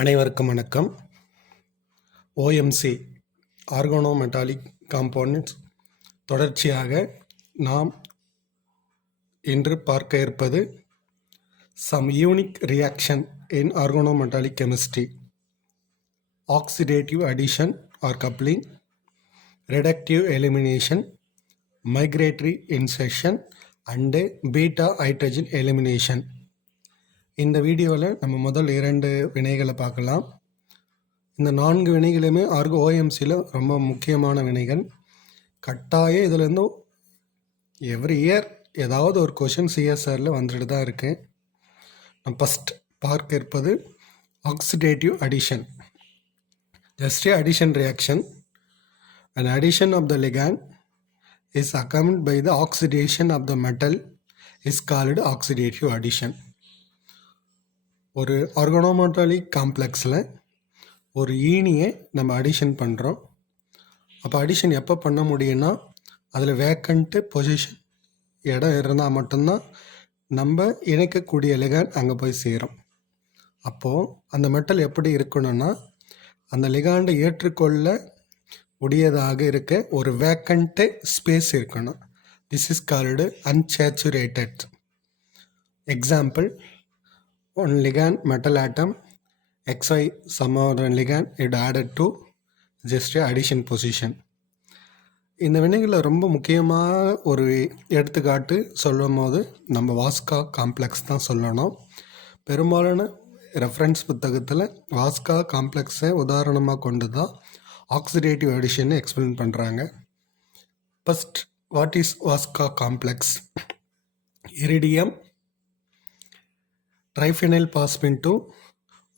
அனைவருக்கும் வணக்கம். OMC ஆர்கானோமெட்டாலிக் compounds தொடர்ச்சியாக நாம் இன்று பார்க்க இருப்பது some unique reaction in organometallic chemistry, oxidative addition or coupling, reductive elimination, migratory insertion and beta hydrogen elimination. இந்த வீடியோவில் நம்ம முதல் 2 வினைகளை பார்க்கலாம். இந்த 4 வினைகளுமே ஓஎம்சியில் ரொம்ப முக்கியமான வினைகள். கட்டாயம் இதுலேருந்து எவ்ரி இயர் ஏதாவது ஒரு கொஷின் சிஎஸ்ஆரில் வந்துட்டு தான் இருக்குது. நம்ம ஃபஸ்ட் பார்க்க இருப்பது oxidative addition. Just addition reaction. An addition of the ligand is accompanied by the oxidation of the metal is called oxidative addition. ஒரு ஆர்கானோமெட்டாலிக் காம்ப்ளெக்ஸில் ஒரு ஈனியை நம்ம அடிஷன் பண்ணுறோம். அப்போ அடிஷன் எப்போ பண்ண முடியும்னா அதில் வேக்கண்ட்டு பொசிஷன் இடம் இருந்தால் மட்டும்தான் நம்ம இணைக்கக்கூடிய லிகாண்ட் அங்கே போய் சேரும். அப்போது அந்த மெட்டல் எப்படி இருக்கணும்னா அந்த லிகாண்டை ஏற்றுக்கொள்ள உடையதாக இருக்க ஒரு வேக்கண்ட்டு ஸ்பேஸ் இருக்கணும். This is called unsaturated. Example, one ligand metal atom xy some other ligand it added to just addition position. இந்த வினைகளில் ரொம்ப முக்கியமாக ஒரு எடுத்துக்காட்டு சொல்லும் போது நம்ம வாஸ்கா காம்ப்ளெக்ஸ் தான் சொல்லணும். பெரும்பாலான ரெஃபரன்ஸ் புத்தகத்தில் வாஸ்கா காம்ப்ளெக்ஸை உதாரணமாக கொண்டு தான் ஆக்சிடேட்டிவ் அடிஷன் எக்ஸ்பிளைன் பண்ணுறாங்க. First, what is வாஸ்கா complex? Iridium triphenyl phosphine to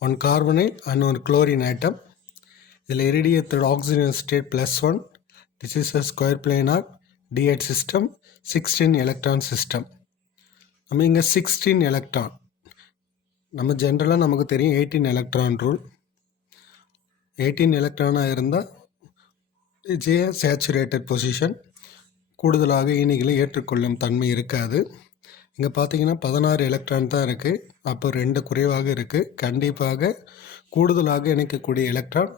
one carbonyl and one chlorine atom. இதில் இரிடியத்தோட oxygen state +1. This is a square planar D8 system, 16 electron system. நம்ம இங்கே 16 எலக்ட்ரான், நம்ம ஜென்ரலாக நமக்கு தெரியும் 18 எலக்ட்ரான் ரூல். 18 எலக்ட்ரானாக இருந்தால் இட்ஸ் ஏ சேச்சுரேட்டட் பொசிஷன். கூடுதலாக ஈனிகளை ஏற்றுக்கொள்ளும் தன்மை இருக்காது. இங்கே பார்த்தீங்கன்னா 16 எலக்ட்ரான் தான் இருக்குது. அப்போ 2 குறைவாக இருக்குது. கண்டிப்பாக கூடுதலாக இணைக்கக்கூடிய எலக்ட்ரான்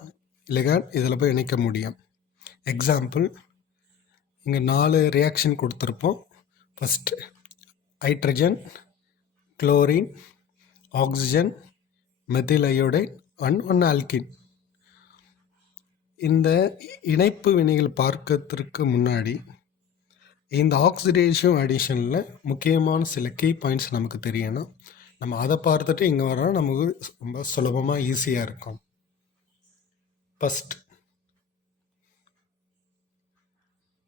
லிகாண்ட் இதில் போய் இணைக்க முடியும். எக்ஸாம்பிள், இங்கே 4 ரியாக்ஷன் கொடுத்துருப்போம். First hydrogen, chlorine, oxygen, methyl iodide and 1 ஆல்கின். இந்த இணைப்பு வினைகள் பார்க்கறதுக்கு முன்னாடி இந்த ஆக்சிடேஷன் அடிஷனில் முக்கியமான சில கீ பாயிண்ட்ஸ் நமக்கு தெரியணும். நம்ம அதை பார்த்துட்டு இங்கே வரோம், நமக்கு ரொம்ப சுலபமாக ஈஸியாக இருக்கும். First,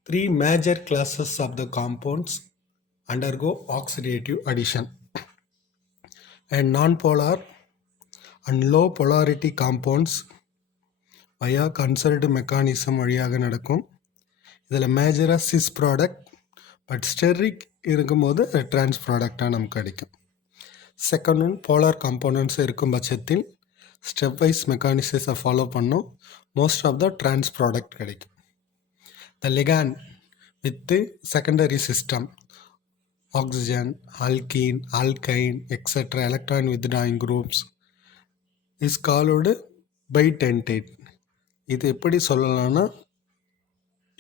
3 major classes of the compounds undergo oxidative addition. And nonpolar and low polarity compounds via conserved mechanism வழியாக நடக்கும். இதில் மேஜராக சிஸ் ப்ராடக்ட், பட் ஸ்டெரிக் இருக்கும்போது ட்ரான்ஸ் ப்ராடக்டாக நமக்கு கிடைக்கும். செகண்ட் ஒன், போலார் காம்போனன்ட்ஸ் இருக்கும் பட்சத்தில் ஸ்டெப் வைஸ் மெக்கானிசத்தை ஃபாலோ பண்ணும். Most of the trans product கிடைக்கும். The ligand with secondary system, oxygen, alkene, alkyne etcetera electron withdrawing groups is called bidentate. இது எப்படி சொல்லலாம்னா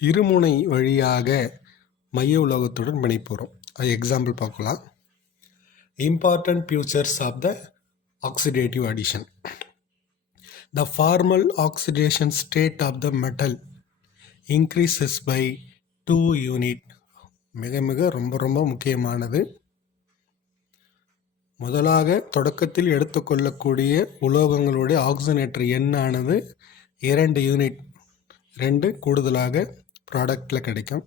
இருமுனை வழியாக மைய உலோகத்துடன் பிணைப்புறோம். அது எக்ஸாம்பிள் பார்க்கலாம். Important features of the oxidative addition. The formal oxidation state of the metal increases by 2 unit. மிக மிக ரொம்ப ரொம்ப முக்கியமானது. முதலாக தொடக்கத்தில் எடுத்துக்கொள்ளக்கூடிய உலோகங்களுடைய ஆக்சிஜனேற்ற எண்ணானது 2 யூனிட், 2 கூடுதலாக ப்ராடக்டில் கிடைக்கும்.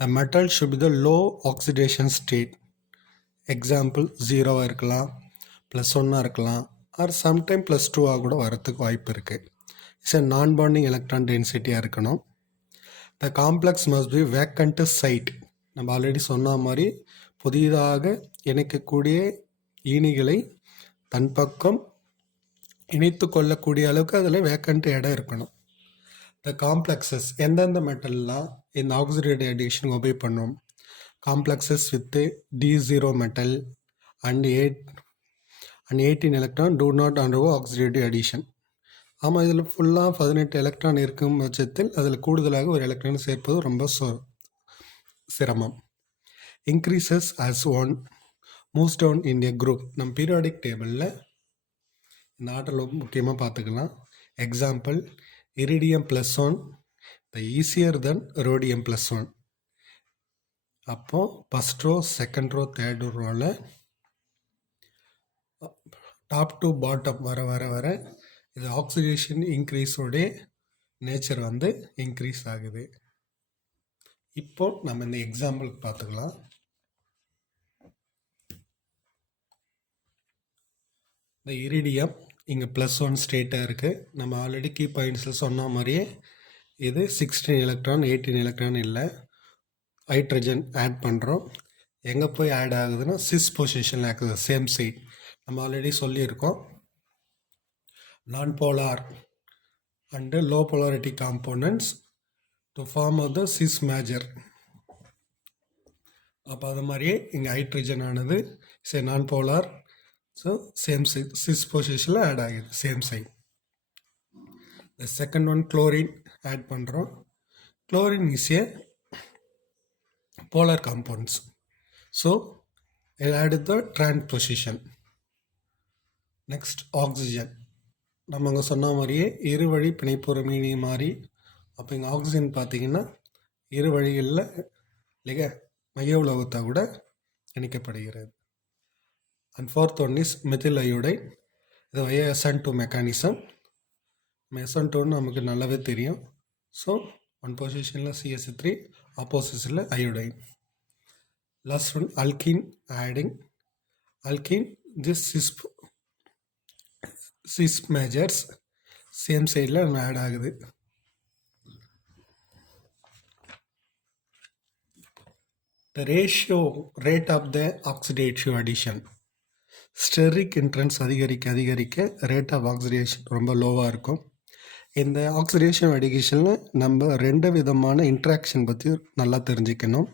த metal should be the low oxidation state. Example 0 இருக்கலாம், +1 இருக்கலாம், ஆர் சம்டைம் +2 கூட வரத்துக்கு வாய்ப்பு இருக்குது. இட்ஸ் எ நான் பாண்டிங் எலக்ட்ரான் டென்சிட்டியாக இருக்கணும். The complex must be vacant site. நம்ம ஆல்ரெடி சொன்ன மாதிரி புதிதாக இணைக்கக்கூடிய ஈனிகளை தன் பக்கம் இணைத்து கொள்ளக்கூடிய அளவுக்கு அதில் வேக்கண்ட் இடம் இருக்கணும். த காம்ப்ளெக்ஸஸ் எந்தெந்த மெட்டல்லாம் இந்த ஆக்சிடேட்டிவ் அடிஷன் ஒபே பண்ணும்? Complexes with D0 metal and 8 and 18 electron do not undergo oxidative addition. ஆமாம், இதில் ஃபுல்லாக 18 எலக்ட்ரான் இருக்கும் பட்சத்தில் அதில் கூடுதலாக ஒரு எலக்ட்ரான் சேர்ப்பது ரொம்ப சிரமம். Increases as one moves down in a group. நம்ம பீரியாடிக் டேபிளில் இந்த ஆர்டரில் முக்கியமாக பார்த்துக்கலாம். Example, iridium +1 the easier than rhodium +1. அப்போது first row, second row, third ரோவில் டாப் டு பாட்டம் வர வர வர இது ஆக்சிடேஷன் இன்க்ரீஸோடைய நேச்சர் வந்து இன்க்ரீஸ் ஆகுது. இப்போ நம்ம இந்த எக்ஸாம்பிளுக்கு பார்த்துக்கலாம். இந்த இரிடியம் இங்கே +1 ஸ்டேட்டாக இருக்குது. நம்ம ஆல்ரெடி கீ பாயிண்ட்ஸில் சொன்ன மாதிரியே இது 16 எலக்ட்ரான் 18 எலக்ட்ரான் இல்லை. ஹைட்ரஜன் ஆட் பண்ணுறோம். எங்கே போய் ஆட் ஆகுதுன்னா சிஸ் பொசிஷனில் ஆகுது, சேம் சைட். நம்ம ஆல்ரெடி சொல்லியிருக்கோம், non polar and low polarity components to form of the cis major. அப்போ அது மாதிரியே இங்கே ஹைட்ரஜன் ஆனது non polar, so same side cis பொசிஷனில் ஆட் ஆகுது, same side. The second one chlorine add பண்ணுறோம். Chlorine is a polar compounds, so I'll add the trans position. Next, oxygen. நம்ம அங்கே சொன்ன மாதிரியே இருவழி பிணைப்புற மீனி மாதிரி. அப்போ இங்கே ஆக்சிஜன் பார்த்தீங்கன்னா இரு வழிகளில் இல்லைங்க மைய உலோகத்தை கூட இணைக்கப்படுகிறது. And fourth one is methyl iodide. இது SN2 மெக்கானிசம். SN2 நமக்கு நல்லாவே தெரியும். ஸோ ஒன் பொசிஷனில் CH3, ஆப்போசிஷனில் iodine. Last one alkene adding. Alkene this cis majors same சைடில் ஆட் ஆகுது. The ratio rate of the oxidative addition. Steric hindrance அதிகரிக்க அதிகரிக்க ரேட் ஆஃப் ஆக்சிடேஷன் ரொம்ப லோவாக இருக்கும். இந்த ஆக்சிடேஷன் அடிகேஷனில் நம்ம 2 விதமான இன்ட்ராக்ஷன் பற்றி நல்லா தெரிஞ்சுக்கணும்.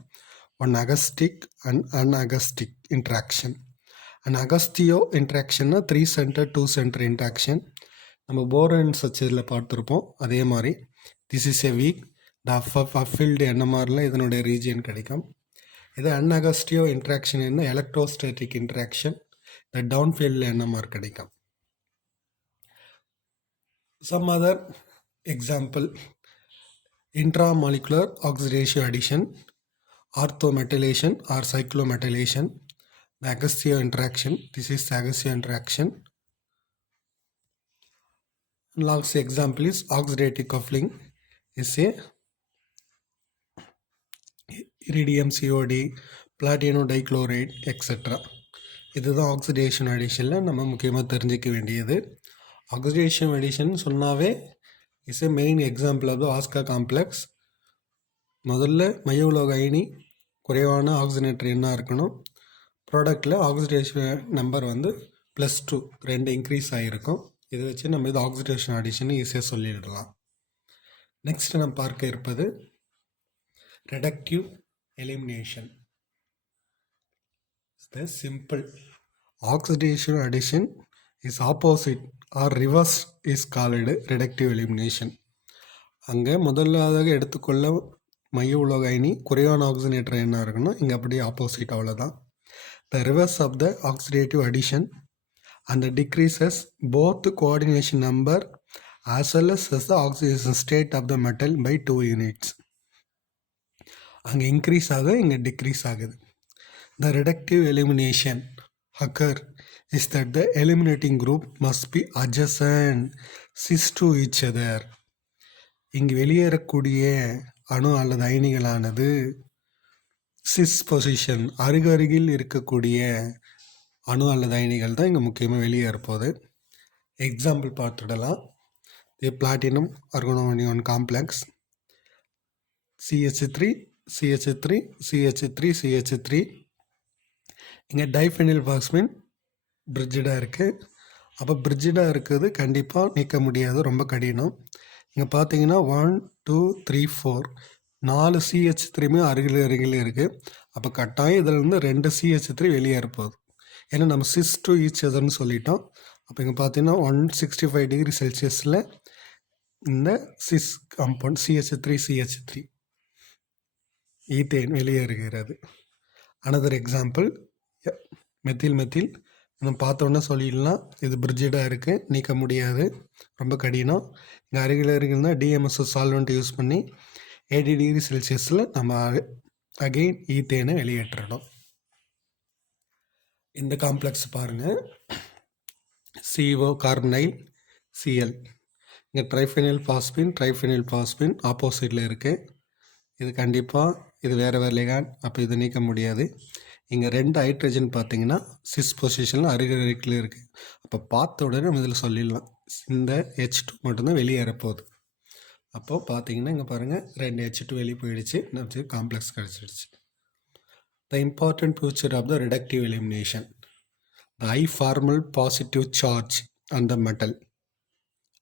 One agostic and anagostic interaction. And agostic இன்ட்ராக்ஷன்னா 3 சென்டர் 2 சென்டர் இன்ட்ராக்ஷன். நம்ம போரன் சச்சில் பார்த்துருப்போம். அதே மாதிரி this is a weak field NMRல இதனுடைய ரீஜியன் கிடைக்கும். இது அன்அகஸ்டியோ இன்ட்ராக்ஷன் என்ன எலக்ட்ரோஸ்டேட்டிக் இன்ட்ராக்ஷன், இந்த டவுன்ஃபீல்டில் NMR கிடைக்கும். Some other example, intramolecular oxidation addition, orthometallation or cyclometallation, the Agostino interaction. This is the Agostino interaction. Last example is oxidative coupling. Is a iridium COD, platinum dichloride, etc. இதுதான் oxidation அடிஷனில் நம்ம முக்கியமாக தெரிஞ்சிக்க வேண்டியது. Oxidation addition சொன்னாவே is a main example of the Vaska complex. முதல்ல மைய உலோக அயனி குறைவான ஆக்சிஜனேட்டர் என்ன இருக்கணும், ப்ராடக்டில் ஆக்சிடேஷன் நம்பர் வந்து +2 2 இன்க்ரீஸ் ஆகிருக்கும். இதை வச்சு நம்ம இது ஆக்சிடேஷன் அடிஷன் ஈஸியாக சொல்லிடலாம். நெக்ஸ்ட் நம்ம பார்க்க இருப்பது ரெடக்டிவ் elimination. The simple oxidation addition is opposite or reverse is called reductive elimination. அங்கே முதலாவதாக எடுத்துக்கொள்ள மைய உலோக அயனி குறைவான ஆக்சிஜனேட்டர் என்ன இருக்குன்னா இங்கே அப்படியே ஆப்போசிட், அவ்வளோதான். The reverse of the oxidative addition and decreases both coordination number as well as the oxidation state of the metal by 2 units. அங்கே இன்க்ரீஸ் ஆகுது, இங்கே டிக்ரீஸ் ஆகுது. The reductive elimination occur is that the eliminating group must be adjacent cis to each other. இங்கு வெளியேறக்கூடிய அணு அல்லது அயனிகளானது sis position அருகருகில் இருக்கக்கூடிய அணு அல்லது அயனிகள் தான் இங்கே முக்கியமாக வெளியேறப்போகுது. எக்ஸாம்பிள் பார்த்துடலாம். பிளாட்டினம் ஆர்கானோனியம் complex CH3 CH3 CH3 CH3. இங்கே டைஃபெனில் பாஸ்மின் பிரிட்ஜடாக இருக்குது. அப்போ பிரிட்ஜடாக இருக்குது கண்டிப்பாக நீக்க முடியாது, ரொம்ப கடினம். இங்கே பார்த்தீங்கன்னா 1 2 3 4 4 CH3 அருகில் இருக்குது. அப்போ கட்டாயம் இதில் இருந்து 2 CH3 வெளியேறப்போகுது. ஏன்னா நம்ம சிஸ் டு ஈச் அதர்னு சொல்லிட்டோம். அப்போ இங்கே பார்த்தீங்கன்னா 165 டிகிரி செல்சியஸில் இந்த சிஸ் காம்பவுண்ட் CH3 ஈத்தேன் வெளியேறுகிறது. அனதர் எக்ஸாம்பிள் மெத்தில் நம்ம பார்த்தோன்னே சொல்லிடலாம், இது பிரிட்ஜடாக இருக்குது, நீக்க முடியாது, ரொம்ப கடினம். இங்கே அருகில் இருந்தால் DMSO சால்வெண்ட் யூஸ் பண்ணி 80 டிகிரி செல்சியஸில் நம்ம அகெயின் ஈத்தேனை வெளியேற்றணும். இந்த காம்ப்ளெக்ஸ் பாருங்கள், CO கார்பனைல் Cl. இங்கே ட்ரைஃபெனைல் பாஸ்பின் ஆப்போசிட்டில் இருக்குது. இது கண்டிப்பாக இது வேறு லிகாண்ட், அப்போ இது நீக்க முடியாது. இங்கே 2 ஹைட்ரஜன் பார்த்தீங்கன்னா சிஸ் பொசிஷனில் அருகில் இருக்குது. அப்போ பார்த்த உடனே நம்ம இதில் சொல்லிடலாம், இந்த H2 மட்டும்தான் வெளியேறப்போகுது. அப்போது பார்த்தீங்கன்னா இங்கே பாருங்கள் 2 H2 வெளியே போயிடுச்சு, நமக்கு complex கிடச்சிடுச்சு. The important feature of the reductive elimination, the high formal positive charge on the metal.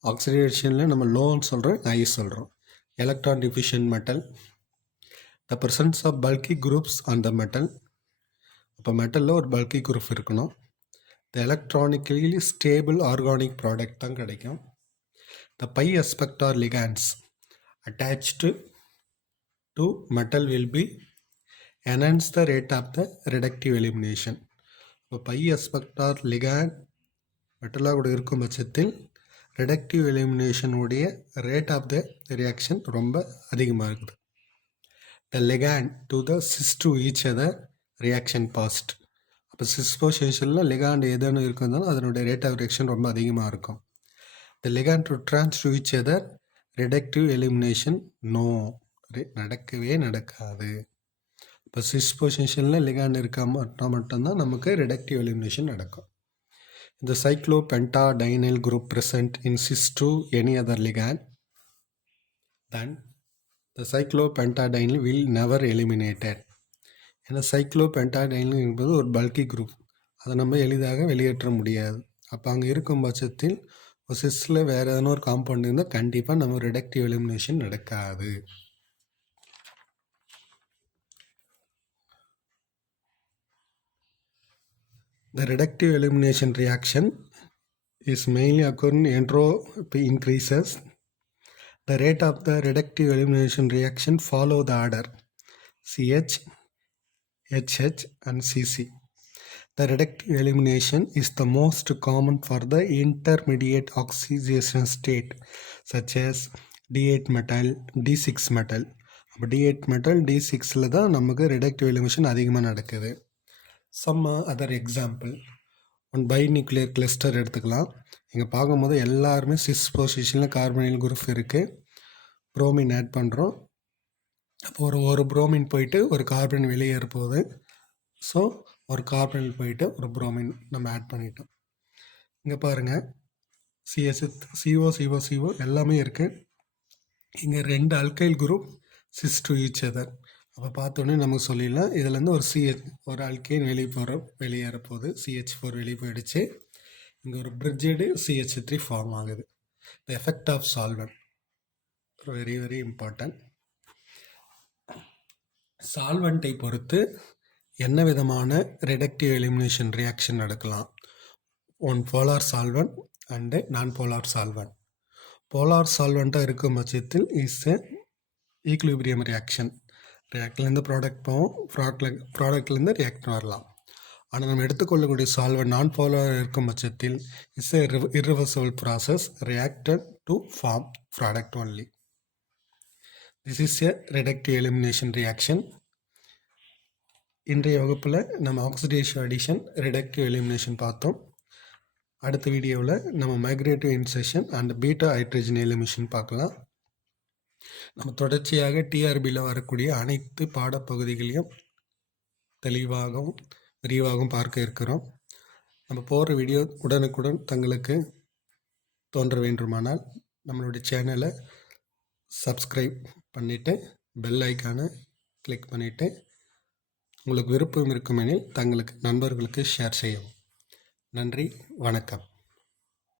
ஆக்சிடேஷனில் நம்ம லோன்னு சொல்கிறோம், ஹை சொல்கிறோம். Electron deficient metal. The presence of bulky groups on the metal. அப்போ மெட்டலில் ஒரு பல்கி குரூப் இருக்கணும். The electronically stable organic product தான் கிடைக்கும். The by spectator ligands attached to metal will be enhance the rate of the reductive elimination. இப்போ by spectator ligand மெட்டலாக கூட இருக்கும் பட்சத்தில் ரிடக்டிவ் எலிமினேஷனுடைய ரேட் ஆஃப் த ரியாக்ஷன் ரொம்ப அதிகமாக இருக்குது. The ligand to the cis to each other reaction fast. அப்போ சிஸ் பொசிஷனில் லிகாண்ட் எதுன்னு இருக்குதுனாலும் அதனுடைய ரேட் ஆஃப் ரியாக்ஷன் ரொம்ப அதிகமாக இருக்கும். The ligand to trans to each other reductive elimination no, நடக்கவே நடக்காது. இப்போ சிஸ் பொசிஷனில் லிகாண்ட் இருக்க மட்டும்தான் நமக்கு ரிடக்டிவ் எலிமினேஷன் நடக்கும். இந்த cyclopentadienyl group present in cis to any other ligand, then the cyclopentadienyl will never eliminated. ஏன்னா சைக்ளோபென்டாடைனில் என்பது ஒரு பல்கி குரூப், அதை நம்ம எளிதாக வெளியேற்ற முடியாது. அப்போ அங்கே இருக்கும் பட்சத்தில் ஒரு சிஸ்ஸில் வேறு எதனா ஒரு காம்பவுண்ட் இருந்தால் கண்டிப்பாக நம்ம ரிடக்டிவ் எலிமினேஷன் நடக்காது. The reductive elimination reaction is mainly occurring entropy increases. The rate of the reductive elimination reaction follow the order CH, HH and CC. The reductive elimination is the most common for the intermediate oxidation state such as D8 metal, D6 metal. அப்போ D8 metal, D6ல தான் நமக்கு reductive elimination அதிகமாக நடக்குது. Some other example, one binuclear cluster எடுத்துக்கலாம். இங்கே பார்க்கும்போது எல்லாருமே cis பொசிஷனில் கார்பனைல் குரூப் இருக்குது. புரோமின் ஆட் பண்ணுறோம். அப்போ ஒரு புரோமின் போயிட்டு ஒரு கார்பன் வெளியேற போகுது. ஸோ ஒரு கார்பனில் போயிட்டு ஒரு புரோமின் நம்ம ஆட் பண்ணிட்டோம். இங்கே பாருங்கள் CO எல்லாமே இருக்குது. இங்கே 2 alkyl group sis to each other. அப்போ பார்த்தோன்னே நமக்கு சொல்லிடலாம், இதுலேருந்து ஒரு அல்கைன் வெளியேற போகுது. CH4 வெளியே போயிடுச்சு. இங்கே ஒரு பிரிட்ஜடு CH3 ஃபார்ம் ஆகுது. The effect of solvent very very important. சால்வெண்ட்டை பொறுத்து என்ன விதமான ரிடக்டிவ் எலிமினேஷன் ரியாக்ஷன் நடக்கலாம். One polar solvent and non polar solvent. Polar சால்வெண்ட்டாக இருக்கும் பட்சத்தில் இஸ் எ ஈக்லிபிரியம் ரியாக்ஷன். ரியாக்ட்லேருந்து ப்ராடக்ட் போகும், ப்ராடக்ட்லேருந்து ரியாக்ட் வரலாம். ஆனால் நம்ம எடுத்துக்கொள்ளக்கூடிய சால்வெண்ட் நான் போலார் இருக்கும் பட்சத்தில் is a irreversible process reacted to form product only. This is a reductive elimination reaction. இன்றைய வகுப்பில் நம்ம ஆக்சிடேஷன் அடிஷன் ரிடக்டிவ் எலிமினேஷன் பார்த்தோம். அடுத்த வீடியோவில் நம்ம migratory insertion and beta hydrogen elimination பார்க்கலாம். நம்ம தொடர்ச்சியாக டிஆர்பியில் வரக்கூடிய அனைத்து பாடப்பகுதிகளையும் தெளிவாகவும் விரிவாகவும் பார்க்க இருக்கிறோம். நம்ம போகிற வீடியோ உடனுக்குடன் தங்களுக்கு தோன்ற வேண்டுமானால் நம்மளுடைய சேனலை சப்ஸ்கிரைப் பண்ணிவிட்டு பெல் ஐக்கானை கிளிக் பண்ணிவிட்டு உங்களுக்கு விருப்பம் இருக்குமெனில் தங்களுக்கு நண்பர்களுக்கு ஷேர் செய்யவும். நன்றி, வணக்கம்.